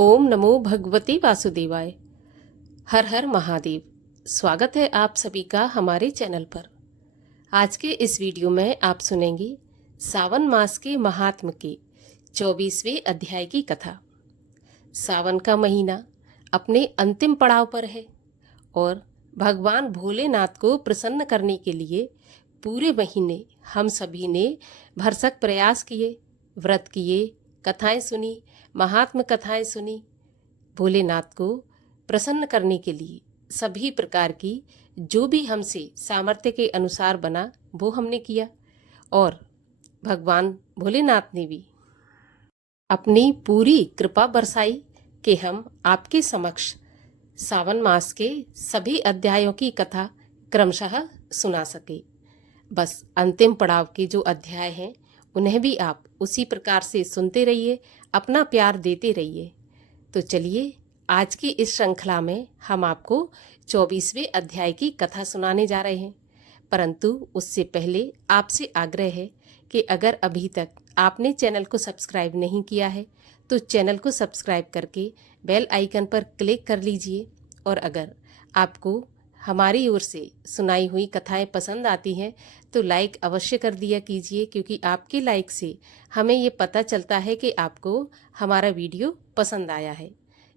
ओम नमो भगवते वासुदेवाय। हर हर महादेव। स्वागत है आप सभी का हमारे चैनल पर। आज के इस वीडियो में आप सुनेंगे सावन मास के महात्म के 24वें अध्याय की कथा। सावन का महीना अपने अंतिम पड़ाव पर है और भगवान भोलेनाथ को प्रसन्न करने के लिए पूरे महीने हम सभी ने भरसक प्रयास किए, व्रत किए, कथाएं सुनी, महात्म कथाएं सुनी। भोलेनाथ को प्रसन्न करने के लिए सभी प्रकार की जो भी हमसे सामर्थ्य के अनुसार बना वो हमने किया और भगवान भोलेनाथ ने भी अपनी पूरी कृपा बरसाई कि हम आपके समक्ष सावन मास के सभी अध्यायों की कथा क्रमशः सुना सके। बस अंतिम पड़ाव के जो अध्याय हैं उन्हें भी आप उसी प्रकार से सुनते रहिए, अपना प्यार देते रहिए। तो चलिए आज की इस श्रृंखला में हम आपको 24वें अध्याय की कथा सुनाने जा रहे हैं। परंतु उससे पहले आपसे आग्रह है कि अगर अभी तक आपने चैनल को सब्सक्राइब नहीं किया है तो चैनल को सब्सक्राइब करके बेल आइकन पर क्लिक कर लीजिए। और अगर आपको हमारी ओर से सुनाई हुई कथाएं पसंद आती हैं तो लाइक अवश्य कर दिया कीजिए, क्योंकि आपके लाइक से हमें ये पता चलता है कि आपको हमारा वीडियो पसंद आया है।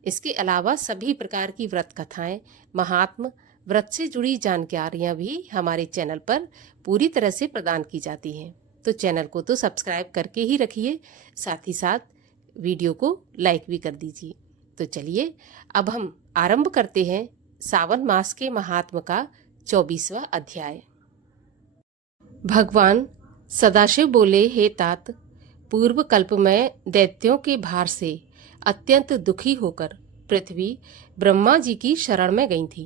इसके अलावा सभी प्रकार की व्रत कथाएं, महात्म, व्रत से जुड़ी जानकारियां भी हमारे चैनल पर पूरी तरह से प्रदान की जाती हैं। तो चैनल को तो सब्सक्राइब करके ही रखिए, साथ ही साथ वीडियो को लाइक भी कर दीजिए। तो चलिए अब हम आरंभ करते हैं सावन मास के महात्म का 24वां अध्याय। भगवान सदाशिव बोले, हे तात, पूर्व कल्प में दैत्यों के भार से अत्यंत दुखी होकर पृथ्वी ब्रह्मा जी की शरण में गई थी।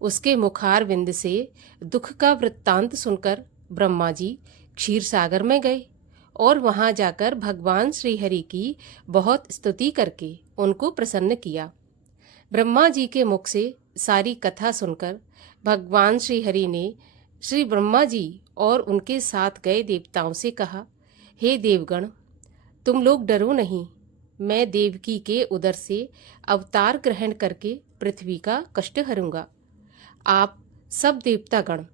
उसके मुखार विंद से दुख का वृत्तांत सुनकर ब्रह्मा जी क्षीर सागर में गए और वहां जाकर भगवान श्री हरि की बहुत स्तुति करके उनको प्रसन्न किया। ब्रह्मा जी के मुख से सारी कथा सुनकर भगवान श्री हरि ने श्री ब्रह्मा जी और उनके साथ गए देवताओं से कहा, हे देवगण, तुम लोग डरो नहीं। मैं देवकी के उदर से अवतार ग्रहण करके पृथ्वी का कष्ट हरूंगा। आप सब देवतागण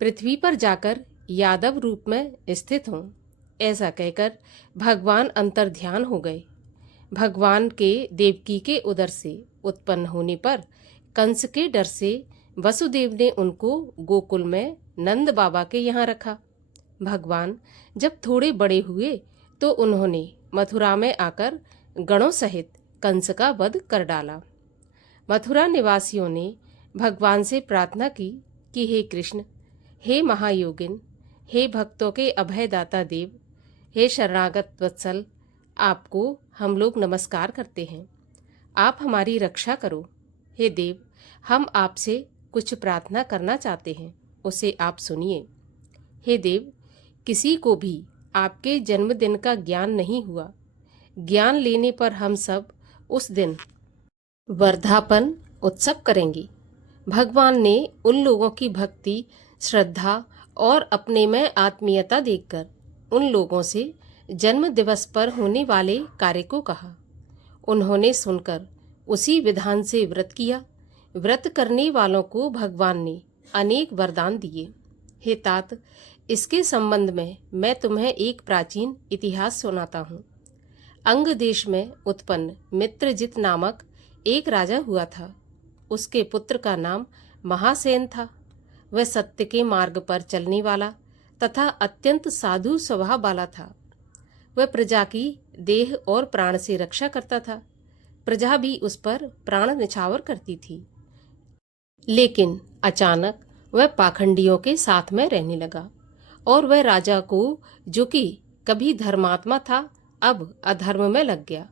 पृथ्वी पर जाकर यादव रूप में स्थित हों। ऐसा कहकर भगवान अंतर्ध्यान हो गए। भगवान के देवकी के उदर से उत्पन्न होने पर कंस के डर से वसुदेव ने उनको गोकुल में नंद बाबा के यहाँ रखा। भगवान जब थोड़े बड़े हुए तो उन्होंने मथुरा में आकर गणों सहित कंस का वध कर डाला। मथुरा निवासियों ने भगवान से प्रार्थना की कि हे कृष्ण, हे महायोगिन, हे भक्तों के अभयदाता देव, हे शरणागत वत्सल, आपको हम लोग नमस्कार करते हैं। आप हमारी रक्षा करो। हे देव, हम आपसे कुछ प्रार्थना करना चाहते हैं, उसे आप सुनिए। हे देव, किसी को भी आपके जन्मदिन का ज्ञान नहीं हुआ। ज्ञान लेने पर हम सब उस दिन वर्धापन उत्सव करेंगे। भगवान ने उन लोगों की भक्ति, श्रद्धा और अपने में आत्मीयता देखकर उन लोगों से जन्म दिवस पर होने वाले कार्य को कहा। उन्होंने सुनकर उसी विधान से व्रत किया। व्रत करने वालों को भगवान ने अनेक वरदान दिए। हे तात, इसके संबंध में मैं तुम्हें एक प्राचीन इतिहास सुनाता हूँ। अंग देश में उत्पन्न मित्रजित नामक एक राजा हुआ था। उसके पुत्र का नाम महासेन था। वह सत्य के मार्ग पर चलने वाला तथा अत्यंत साधु स्वभाव वाला था। वह प्रजा की देह और प्राण से रक्षा करता था। प्रजा भी उस पर प्राण निछावर करती थी। लेकिन अचानक वह पाखंडियों के साथ में रहने लगा और वह राजा को, जो कि कभी धर्मात्मा था, अब अधर्म में लग गया।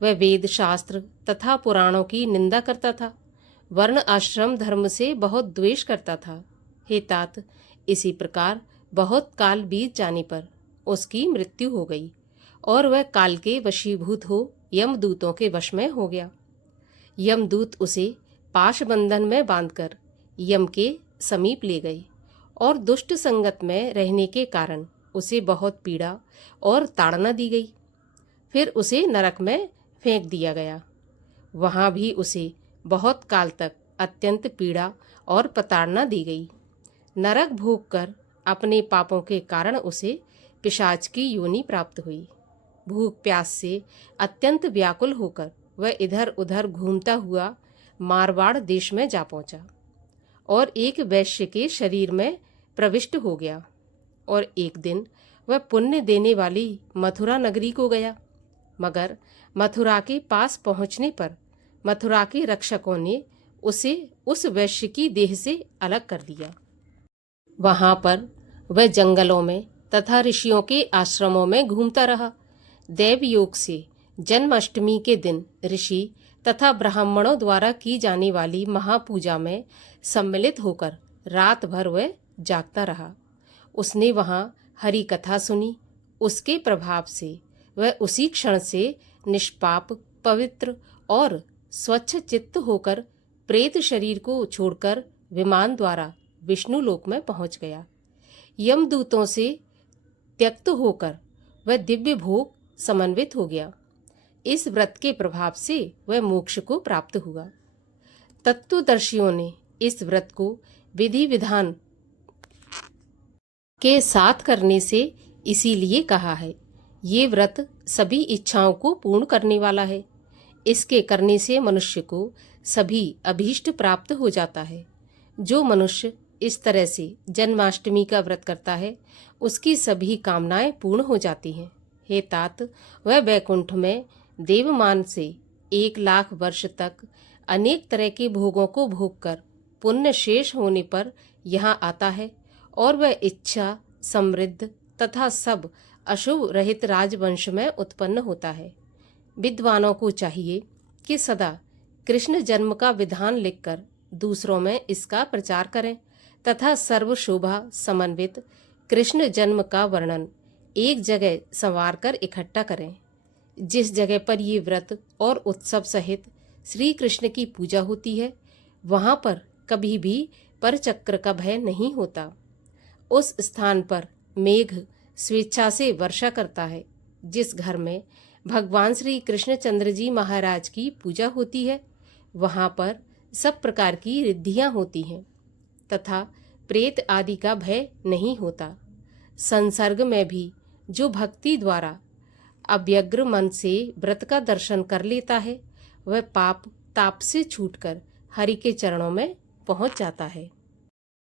वह वेद शास्त्र तथा पुराणों की निंदा करता था। वर्ण आश्रम धर्म से बहुत द्वेष करता था। हे तात, इसी प्रकार बहुत काल बीत जाने पर उसकी मृत्यु हो गई और वह काल के वशीभूत हो यमदूतों के वश में हो गया। यमदूत उसे पाश बंधन में बांधकर यम के समीप ले गए और दुष्ट संगत में रहने के कारण उसे बहुत पीड़ा और ताड़ना दी गई। फिर उसे नरक में फेंक दिया गया। वहाँ भी उसे बहुत काल तक अत्यंत पीड़ा और प्रताड़ना दी गई। नरक भोग कर अपने पापों के कारण उसे पिशाच की योनि प्राप्त हुई। भूख प्यास से अत्यंत व्याकुल होकर वह इधर उधर घूमता हुआ मारवाड़ देश में जा पहुंचा और एक वैश्य के शरीर में प्रविष्ट हो गया। और एक दिन वह पुण्य देने वाली मथुरा नगरी को गया, मगर मथुरा के पास पहुंचने पर मथुरा के रक्षकों ने उसे उस वैश्य की देह से अलग कर दिया। वहां पर वह जंगलों में तथा ऋषियों के आश्रमों में घूमता रहा। देव योग से जन्माष्टमी के दिन ऋषि तथा ब्राह्मणों द्वारा की जाने वाली महापूजा में सम्मिलित होकर रात भर वह जागता रहा। उसने वहां हरि कथा सुनी। उसके प्रभाव से वह उसी क्षण से निष्पाप, पवित्र और स्वच्छ चित्त होकर प्रेत शरीर को छोड़कर विमान द्वारा विष्णु लोक में पहुंच गया। यमदूतों से त्यक्त होकर वह दिव्य भोग समन्वित हो गया। इस व्रत के प्रभाव से वह मोक्ष को प्राप्त हुआ। तत्वदर्शियों ने इस व्रत को विधि विधान के साथ करने से इसीलिए कहा है। ये व्रत सभी इच्छाओं को पूर्ण करने वाला है। इसके करने से मनुष्य को सभी अभीष्ट प्राप्त हो जाता है। जो मनुष्य इस तरह से जन्माष्टमी का व्रत करता है उसकी सभी कामनाएं पूर्ण हो जाती हैं। हे तात, वह वैकुंठ में देवमान से 1,00,000 वर्ष तक अनेक तरह के भोगों को भोग कर पुण्य शेष होने पर यहाँ आता है और वह इच्छा, समृद्ध तथा सब अशुभ रहित राजवंश में उत्पन्न होता है। विद्वानों को चाहिए कि सदा कृष्ण जन्म का विधान लिखकर दूसरों में इसका प्रचार करें तथा सर्वशोभा समन्वित कृष्ण जन्म का वर्णन एक जगह संवार कर इकट्ठा करें। जिस जगह पर ये व्रत और उत्सव सहित श्री कृष्ण की पूजा होती है वहाँ पर कभी भी परचक्र का भय नहीं होता। उस स्थान पर मेघ स्वेच्छा से वर्षा करता है। जिस घर में भगवान श्री कृष्णचंद्र जी महाराज की पूजा होती है वहाँ पर सब प्रकार की रिद्धियाँ होती हैं तथा प्रेत आदि का भय नहीं होता। संसर्ग में भी जो भक्ति द्वारा अव्यग्र मन से व्रत का दर्शन कर लेता है वह पाप ताप से छूटकर हरि के चरणों में पहुंच जाता है।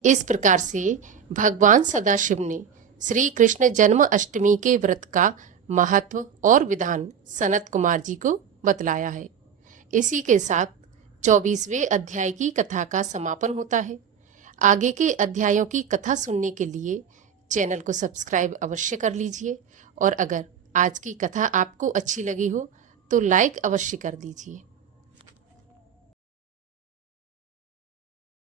इस प्रकार से भगवान सदाशिव ने श्री कृष्ण जन्म अष्टमी के व्रत का महत्व और विधान सनत कुमार जी को बतलाया है। इसी के साथ 24वें अध्याय की कथा का समापन होता है। आगे के अध्यायों की कथा सुनने के लिए चैनल को सब्सक्राइब अवश्य कर लीजिए और अगर आज की कथा आपको अच्छी लगी हो तो लाइक अवश्य कर दीजिए।